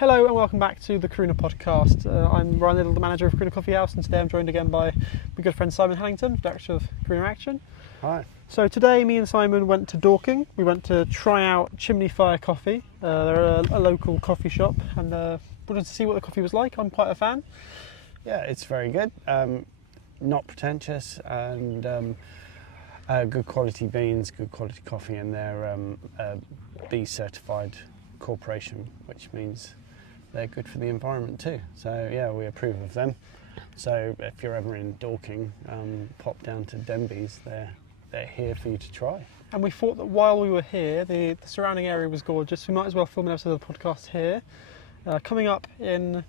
Hello and welcome back to the Karuna podcast. I'm Ryan Little, the manager of Karuna Coffee House, and today I'm joined again by my good friend Simon Hannington, director of Karuna Action. Hi. So today me and Simon went to Dorking. We went to try out Chimney Fire Coffee. They're a local coffee shop, and wanted to see what the coffee was like. I'm quite a fan. Yeah, it's very good. Not pretentious, and good quality beans, good quality coffee, and they're B certified corporation, which means they're good for the environment too. So yeah, we approve of them. So if you're ever in Dorking, pop down to Denby's. They're here for you to try. And we thought that while we were here, the surrounding area was gorgeous. We might as well film an episode of the podcast here. Coming up in,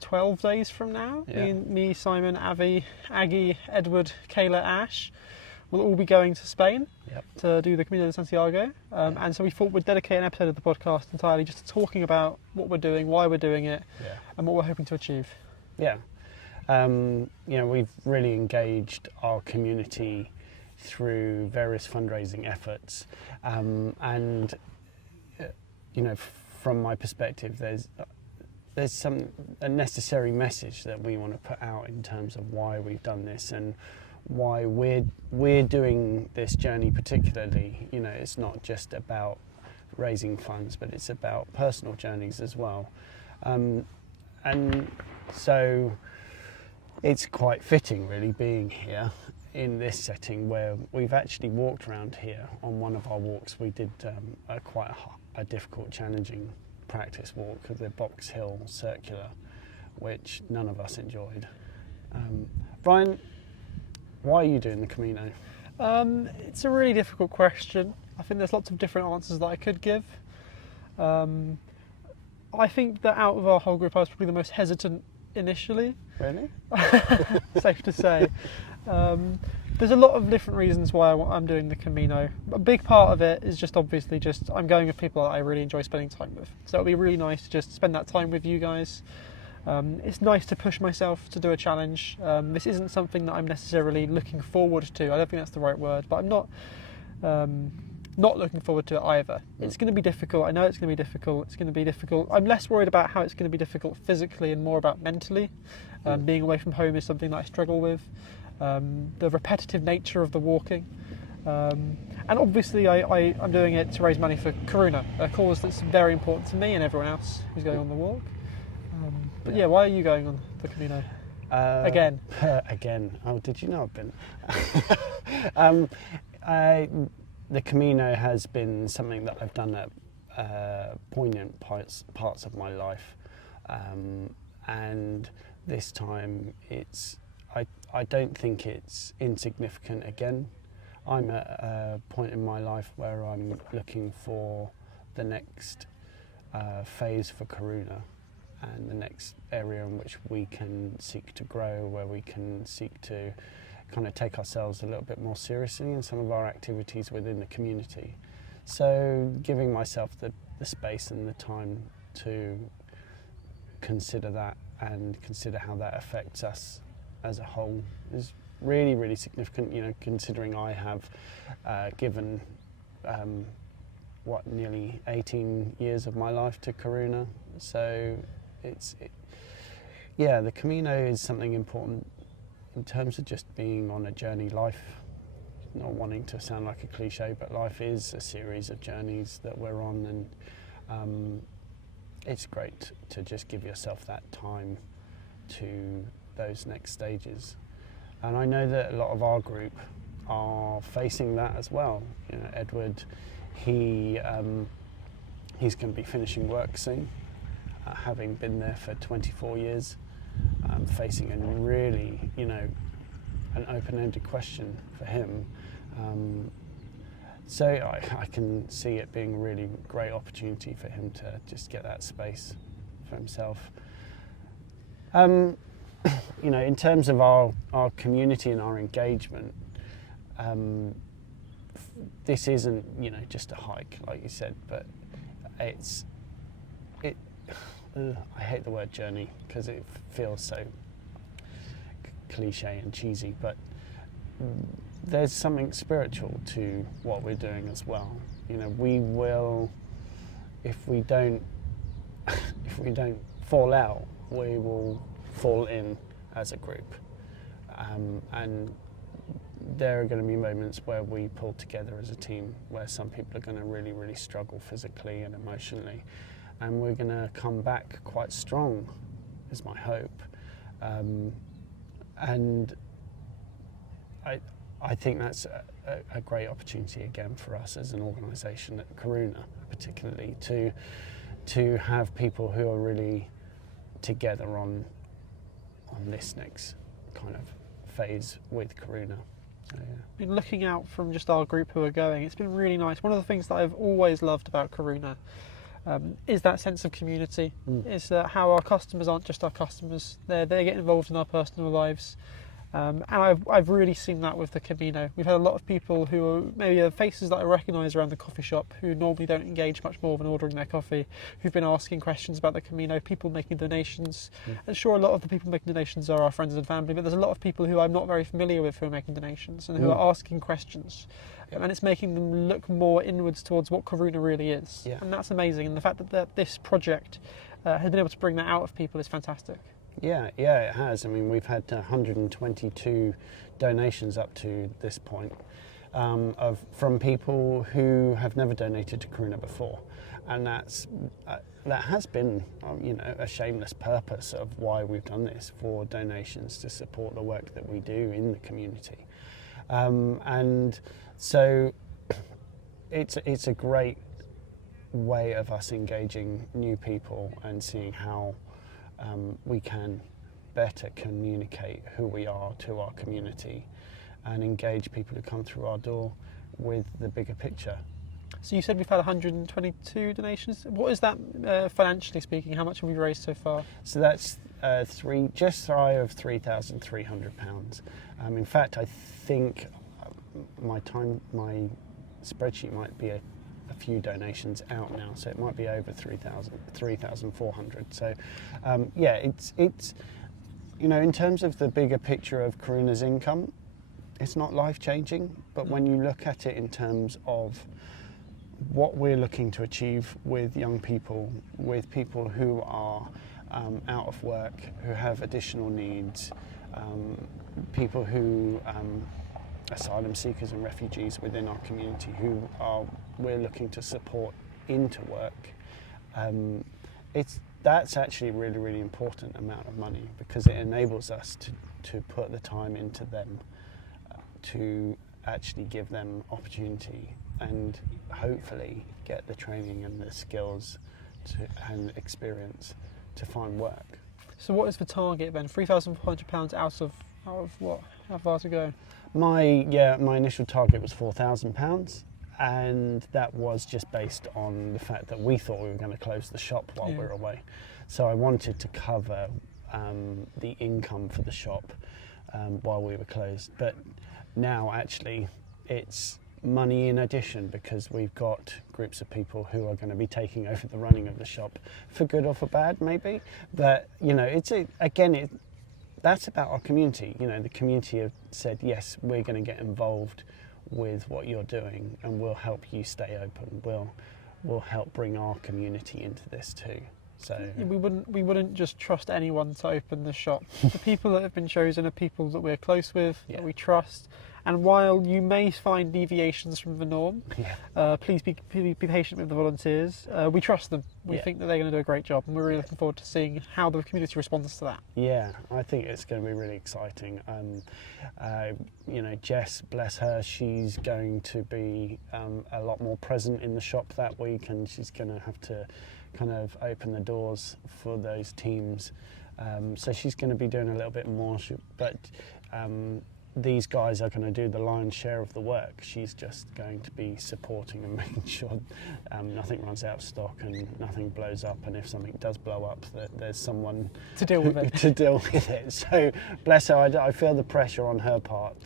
12 days from now, Yeah. me, Simon, Avi, Aggie, Edward, Kayla, Ash, we'll all be going to Spain to do the Camino de Santiago. And so we thought we'd dedicate an episode of the podcast entirely just to talking about what we're doing, why we're doing it, and what we're hoping to achieve. Yeah. We've really engaged our community through various fundraising efforts. And from my perspective, there's a necessary message that we want to put out in terms of why we've done this and why we're doing this journey particularly. It's not just about raising funds, but it's about personal journeys as well. And so it's quite fitting really being here in this setting where we've actually walked around here. On one of our walks we did quite a difficult, challenging practice walk of the Box Hill Circular, which none of us enjoyed. Brian, why are you doing the Camino? It's a really difficult question. I think there's lots of different answers that I could give. I think that out of our whole group I was probably the most hesitant initially. Really? Safe to say. There's a lot of different reasons why I'm doing the Camino. A big part of it is just obviously I'm going with people that I really enjoy spending time with. So it'll be really nice to just spend that time with you guys. It's nice to push myself to do a challenge. This isn't something that I'm necessarily looking forward to. I don't think that's the right word, but I'm not looking forward to it either. It's going to be difficult. I know it's going to be difficult. It's going to be difficult. I'm less worried about how it's going to be difficult physically and more about mentally. Being away from home is something that I struggle with. The repetitive nature of the walking. And obviously I'm doing it to raise money for Karuna, a cause that's very important to me and everyone else who's going on the walk. But yeah, why are you going on the Camino? Again? Again. Oh, did you know I've been? The Camino has been something that I've done at poignant parts of my life, and this time I don't think it's insignificant again. I'm at a point in my life where I'm looking for the next phase for Karuna and the next area in which we can seek to grow, where we can seek to kind of take ourselves a little bit more seriously in some of our activities within the community. So giving myself the space and the time to consider that and consider how that affects us as a whole is really, really significant, considering I have given nearly 18 years of my life to Karuna. So the Camino is something important in terms of just being on a journey. Life, not wanting to sound like a cliche, but life is a series of journeys that we're on, and it's great to just give yourself that time to those next stages. And I know that a lot of our group are facing that as well. Edward, he's going to be finishing work soon, having been there for 24 years. Facing a really, an open-ended question for him. So I can see it being a really great opportunity for him to just get that space for himself. In terms of our community and our engagement, this isn't, just a hike, like you said, but I hate the word journey because it feels so cliche and cheesy, but there's something spiritual to what we're doing as well. We will, if we don't if we don't fall out, we will fall in as a group. And there are going to be moments where we pull together as a team, where some people are going to really, really struggle physically and emotionally, and we're going to come back quite strong, is my hope. And I think that's a great opportunity again for us as an organisation at Karuna, particularly to have people who are really together on this next kind of phase with Karuna. So, yeah. Been looking out from just our group who are going, it's been really nice. One of the things that I've always loved about Karuna is that sense of community. Is how our customers aren't just our customers; they get involved in our personal lives. And I've really seen that with the Camino. We've had a lot of people who are maybe faces that I recognise around the coffee shop who normally don't engage much more than ordering their coffee, who've been asking questions about the Camino, people making donations. And sure, a lot of the people making donations are our friends and family, but there's a lot of people who I'm not very familiar with who are making donations and who are asking questions. And it's making them look more inwards towards what Karuna really is. And that's amazing. And the fact that this project has been able to bring that out of people is fantastic. Yeah, it has. I mean, we've had 122 donations up to this point from people who have never donated to Karuna before, and that has been, a shameless purpose of why we've done this, for donations to support the work that we do in the community, and so it's a great way of us engaging new people and seeing how we can better communicate who we are to our community and engage people who come through our door with the bigger picture. So you said we've had 122 donations. What is that financially speaking? How much have we raised so far? So that's just shy of £3,300. In fact, I think my spreadsheet might be a few donations out now, so it might be over 3,400. So it's in terms of the bigger picture of Karuna's income, it's not life-changing, but when you look at it in terms of what we're looking to achieve with young people, with people who are out of work, who have additional needs, people who asylum seekers and refugees within our community who we're looking to support into work, that's actually a really, really important amount of money, because it enables us to put the time into them, to actually give them opportunity and hopefully get the training and the skills and experience to find work. So what is the target then? £3,400 out of what? How far to go? My initial target was £4,000, and that was just based on the fact that we thought we were going to close the shop while we were away. So I wanted to cover the income for the shop while we were closed. But now actually it's money in addition, because we've got groups of people who are going to be taking over the running of the shop, for good or for bad maybe. But that's about our community. The community have said, yes, we're going to get involved with what you're doing, and we'll help you stay open. We'll help bring our community into this too. So we wouldn't just trust anyone to open the shop. The people that have been chosen are people that we're close with, that we trust. And while you may find deviations from the norm, please be patient with the volunteers. We trust them. We think that they're going to do a great job, and we're really looking forward to seeing how the community responds to that. Yeah, I think it's going to be really exciting. Jess, bless her, she's going to be a lot more present in the shop that week, and she's going to have to kind of open the doors for those teams. So she's going to be doing a little bit more, but these guys are going to do the lion's share of the work. She's just going to be supporting and making sure nothing runs out of stock and nothing blows up, and if something does blow up, that there's someone to deal with it. to deal with it. So bless her, I feel the pressure on her part,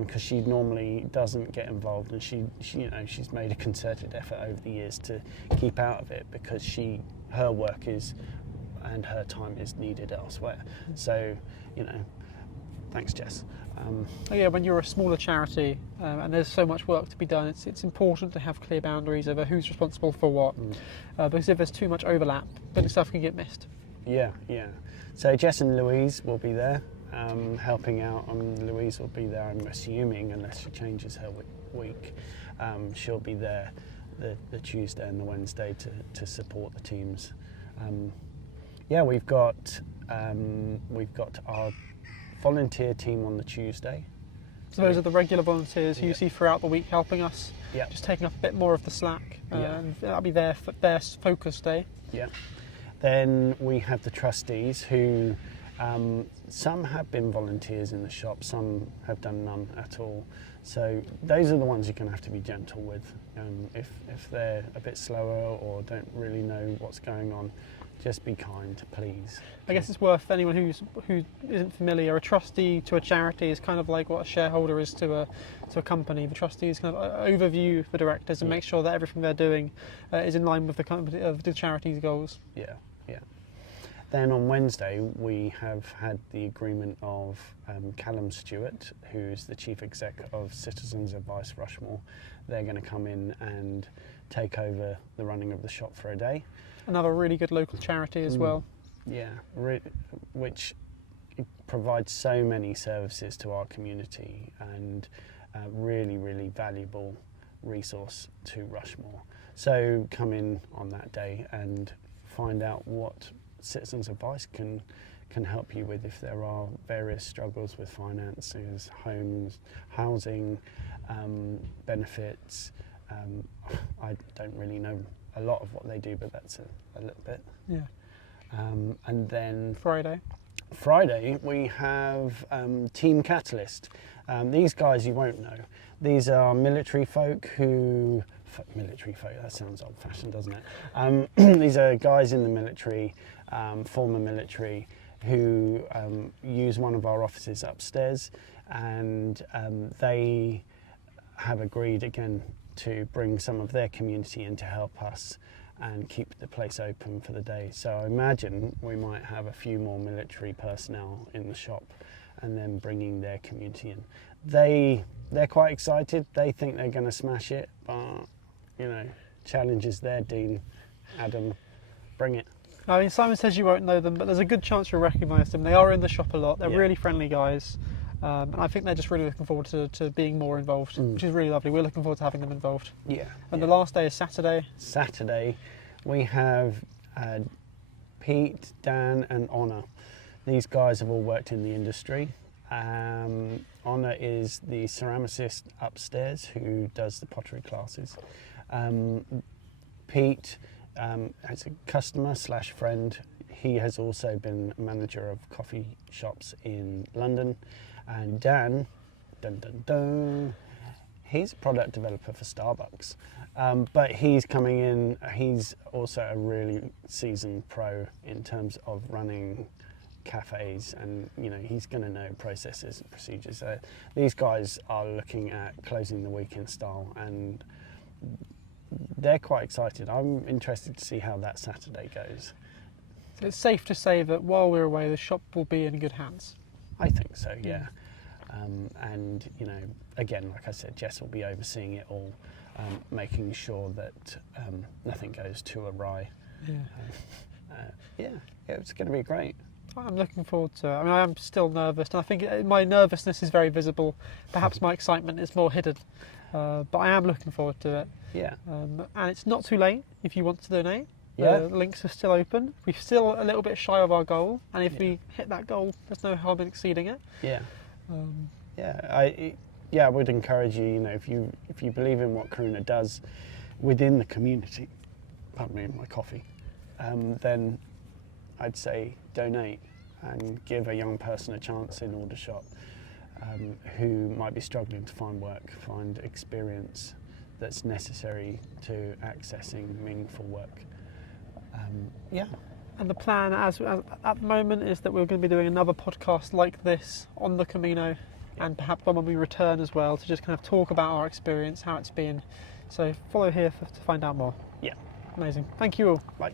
because she normally doesn't get involved, and she's made a concerted effort over the years to keep out of it, because her work and her time is needed elsewhere. So Thanks, Jess. Yeah, when you're a smaller charity and there's so much work to be done, it's important to have clear boundaries over who's responsible for what, because if there's too much overlap, then stuff can get missed. Yeah. So Jess and Louise will be there, helping out. Louise will be there, I'm assuming, unless she changes her week. She'll be there the Tuesday and the Wednesday to support the teams. We've got our volunteer team on the Tuesday. So those are the regular volunteers who you see throughout the week helping us, Yeah. just taking up a bit more of the slack. Yeah. And that'll be their focus day. Yeah. Then we have the trustees who, some have been volunteers in the shop, some have done none at all. So those are the ones you're going to have to be gentle with. If they're a bit slower or don't really know what's going on, just be kind, please. I guess it's worth anyone who isn't familiar. A trustee to a charity is kind of like what a shareholder is to a company. The trustee is kind of overview the directors and make sure that everything they're doing is in line with the company, the charity's goals. Yeah. Then on Wednesday we have had the agreement of Callum Stewart, who's the chief exec of Citizens Advice Rushmore. They're going to come in and take over the running of the shop for a day. Another really good local charity as well. Yeah, which provides so many services to our community and really, really valuable resource to Rushmore. So come in on that day and find out what Citizens Advice can help you with if there are various struggles with finances, homes, housing, benefits. I don't really know a lot of what they do, but that's a little bit. Yeah. And then Friday we have Team Catalyst. These guys you won't know. These are military folk who... Military folk, that sounds old-fashioned, doesn't it? These are guys in the military, former military, who use one of our offices upstairs, and they have agreed again to bring some of their community in to help us and keep the place open for the day. So I imagine we might have a few more military personnel in the shop and then bringing their community in. They're quite excited. They think they're going to smash it, but challenge is there, Dean, Adam, bring it. I mean, Simon says you won't know them, but there's a good chance you'll recognise them. They are in the shop a lot. They're really friendly guys. And I think they're just really looking forward to being more involved, which is really lovely. We're looking forward to having them involved. Yeah. And the last day is Saturday. Saturday, we have Pete, Dan and Honor. These guys have all worked in the industry. Honor is the ceramicist upstairs who does the pottery classes. Pete is a customer / friend. He has also been manager of coffee shops in London. And Dan, he's a product developer for Starbucks. But he's coming in, he's also a really seasoned pro in terms of running cafes, and he's going to know processes and procedures. These guys are looking at closing the week in style, and they're quite excited. I'm interested to see how that Saturday goes. So it's safe to say that while we're away, the shop will be in good hands. I think so, yeah. And again, like I said, Jess will be overseeing it all, making sure that nothing goes too awry. It's going to be great. I'm looking forward to it. I mean, I am still nervous, and I think my nervousness is very visible. Perhaps my excitement is more hidden, but I am looking forward to it. Yeah. And it's not too late if you want to donate. Yeah. The links are still open. We're still a little bit shy of our goal, and if we hit that goal, there's no harm in exceeding it. Yeah. I would encourage you. If you believe in what Karuna does within the community, pardon me, my coffee, then I'd say donate and give a young person a chance in Aldershot who might be struggling to find work, find experience that's necessary to accessing meaningful work. And the plan as at the moment is that we're going to be doing another podcast like this on the Camino, and perhaps one when we return as well, to just kind of talk about our experience, how it's been. So follow here to find out more. Yeah. Amazing. Thank you all. Bye.